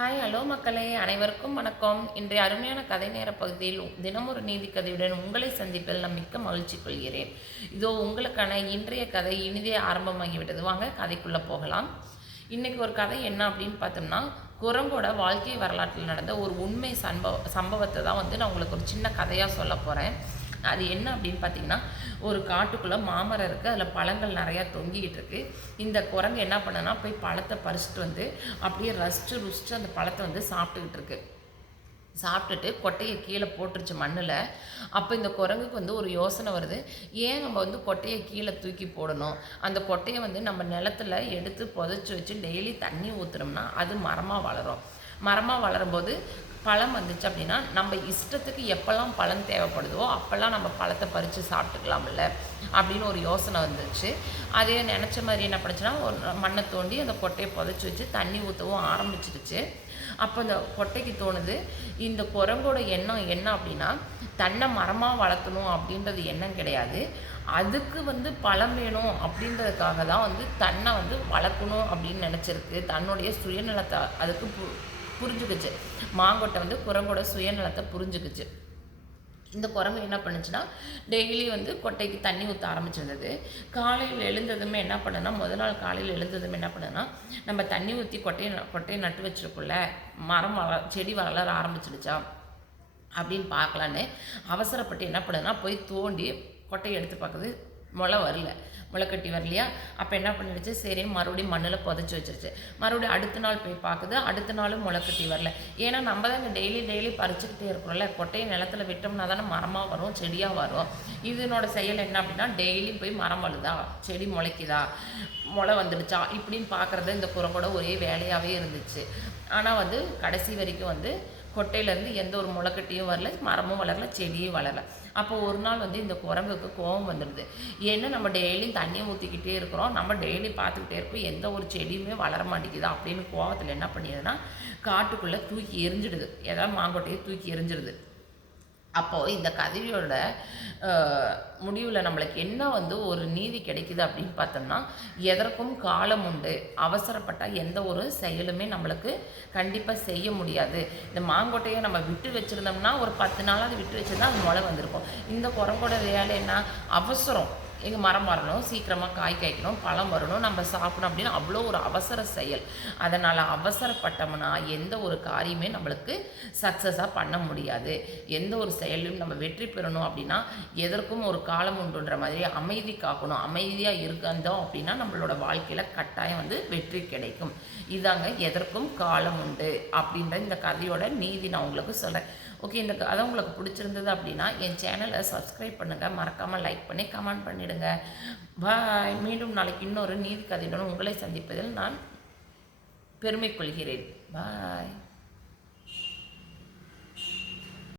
Hi hello மக்களே அனைவருக்கும் வணக்கம். இன்றைய அருமையான கதை நேர பகுதியில் தினமொரு நீதி கதையுடன் உங்களை சந்திப்பதில் நான் மிக்க மகிழ்ச்சி கொள்கிறேன். இதோ உங்களுக்கான இன்றைய கதை இனிதே ஆரம்பமாகிவிட்டது. வாங்க கதைக்குள்ளே போகலாம். இன்றைக்கி ஒரு கதை என்ன அப்படின்னு பார்த்தோம்னா குரங்கோட வாழ்க்கை வரலாற்றில் நடந்த ஒரு உண்மை சம்பவ சம்பவத்தை தான் வந்து நான் உங்களுக்கு ஒரு சின்ன கதையாக சொல்ல போகிறேன் அது என்ன அப்படின்னு பார்த்தீங்கன்னா ஒரு காட்டுக்குள்ளே மாமரம் இருக்குது அதில் பழங்கள் நிறையா தொங்கிக்கிட்டு இருக்குது இந்த குரங்கு என்ன பண்ணுன்னா போய் பழத்தை பறிச்சுட்டு வந்து அப்படியே ரசிச்சு ருசிச்சு அந்த பழத்தை வந்து சாப்பிட்டுக்கிட்டு இருக்கு. சாப்பிட்டுட்டு கொட்டையை கீழே போட்டுருச்சு மண்ணில். அப்போ இந்த குரங்குக்கு வந்து ஒரு யோசனை வருது. ஏன் நம்ம வந்து கொட்டையை கீழே தூக்கி போடணும்? அந்த கொட்டையை வந்து நம்ம நிலத்துல எடுத்து புதைச்சி வச்சு டெய்லி தண்ணி ஊற்றுனோம்னா அது மரமாக வளரும். மரமாக வளரும்போது பழம் வந்துச்சு அப்படின்னா நம்ம இஷ்டத்துக்கு எப்போல்லாம் பழம் தேவைப்படுதோ அப்போல்லாம் நம்ம பழத்தை பறித்து சாப்பிட்டுக்கலாம்ல அப்படின்னு ஒரு யோசனை வந்துச்சு. அதே நினச்ச மாதிரி என்ன பண்ணுச்சுன்னா ஒரு மண்ணை தோண்டி அந்த கொட்டையை புதைச்சி வச்சு தண்ணி ஊற்றவும் ஆரம்பிச்சிருச்சு அப்போ இந்த கொட்டைக்கு தோணுது இந்த குரங்கோட எண்ணம் என்ன அப்படின்னா தன்னை மரமாக வளர்த்தணும் அப்படின்றது எண்ணம் கிடையாது. அதுக்கு வந்து பழம் வேணும் அப்படின்றதுக்காக தான் வந்து தன்னை வந்து வளர்க்கணும் அப்படின்னு நினச்சிருக்கு. தன்னுடைய சுயநலத்தை அதுக்கு புரிஞ்சுக்குச்சு. மாங்கொட்டை வந்து குரங்கோட சுயநலத்தை புரிஞ்சுக்குச்சு. இந்த குரங்கு என்ன பண்ணுச்சுன்னா டெய்லி வந்து கொட்டைக்கு தண்ணி ஊற்ற ஆரம்பிச்சிருந்தது. காலையில் எழுந்ததுமே என்ன பண்ணுன்னா முதல் நாள் காலையில் எழுந்ததுமே என்ன பண்ணுன்னா நம்ம தண்ணி ஊற்றி கொட்டையை கொட்டையை நட்டு வச்சுருக்குள்ள மரம் வள செடி வளர ஆரம்பிச்சிடுச்சா அப்படின்னு பார்க்கலான்னு அவசரப்பட்டு என்ன பண்ணுன்னா போய் தோண்டி கொட்டையை எடுத்து பார்க்குது முளை வரல. முளைக்கட்டி வரலையா? அப்போ என்ன பண்ணிடுச்சு? சரி மறுபடியும் மண்ணில் புதைச்சி வச்சிருச்சு. மறுபடியும் அடுத்த நாள் போய் பார்க்குது. அடுத்த நாளும் முளைக்கட்டி வரல. ஏன்னா நம்ம தான் இங்கே டெய்லி டெய்லி பறிச்சுக்கிட்டே இருக்கிறோம்ல. கொட்டையை நிலத்தில் விட்டோம்னா தானே மரமாக வரும் செடியாக வரும். இதனோட செயல் என்ன அப்படின்னா டெய்லி போய் மரம் வழுதா? செடி முளைக்குதா? முளை வந்துடுச்சா? இப்படின்னு பார்க்குறது இந்த குரங்கோட ஒரே வேலையாகவே இருந்துச்சு. ஆனால் வந்து கடைசி வரைக்கும் வந்து கொட்டையிலேருந்து எந்த ஒரு முளைக்கட்டியும் வரல மரமும் வளரல செடியும் வளரல. அப்போ ஒரு நாள் வந்து இந்த குரங்குக்கு கோபம் வந்துடுது. ஏன்னா நம்ம டெய்லியும் தண்ணியை ஊற்றிக்கிட்டே இருக்கிறோம். நம்ம டெய்லி பார்த்துக்கிட்டே இருக்கோம் எந்த ஒரு செடியுமே வளர மாட்டேங்குது. அப்படின்னு கோபத்தில் என்ன பண்ணிடுதுன்னா காட்டுக்குள்ளே தூக்கி எரிஞ்சிடுது. ஏதாவது மாங்கொட்டையை தூக்கி எரிஞ்சிடுது. அப்போது இந்த கதையோட முடிவில் நம்மளுக்கு என்ன வந்து ஒரு நீதி கிடைக்குது அப்படின்னு பார்த்தோம்னா எதற்கும் காலம் உண்டு. அவசரப்பட்டால் எந்த ஒரு செயலுமே நம்மளுக்கு கண்டிப்பாக செய்ய முடியாது. இந்த மாங்கொட்டையை நம்ம விட்டு வச்சுருந்தோம்னா ஒரு பத்து நாளாவது விட்டு வச்சுருந்தா அது முளை வந்திருக்கும். இந்த குரங்கோட வேலை என்ன? அவசரம். எங்கள் மரம் வரணும் சீக்கிரமாக காய் காய்க்கணும் பழம் வரணும் நம்ம சாப்பிடணும் அப்படின்னு அவ்வளோ ஒரு அவசர செயல். அதனால் அவசரப்பட்டோம்னா எந்த ஒரு காரியமே நம்மளுக்கு சக்ஸஸாக பண்ண முடியாது. எந்த ஒரு செயலையும் நம்ம வெற்றி பெறணும் அப்படின்னா எதற்கும் ஒரு காலம் உண்டுன்ற மாதிரி அமைதி காக்கணும். அமைதியாக இருக்கந்தோம் அப்படின்னா நம்மளோட வாழ்க்கையில் கட்டாயம் வந்து வெற்றி கிடைக்கும். இதாங்க எதற்கும் காலம் உண்டு அப்படின்ற இந்த கதையோட நீதி நான் உங்களுக்கு சொல்கிறேன் ஓகே இந்த கதை உங்களுக்கு பிடிச்சிருந்தது அப்படின்னா என் சேனலை சப்ஸ்கிரைப் பண்ணுங்கள் மறக்காமல் லைக் பண்ணி கமெண்ட் பண்ணிவிடுங்க பாய். மீண்டும் நாளைக்கு இன்னொரு நீதி கதையுடன் உங்களை சந்திப்பதில் நான் பெருமை கொள்கிறேன். பாய்.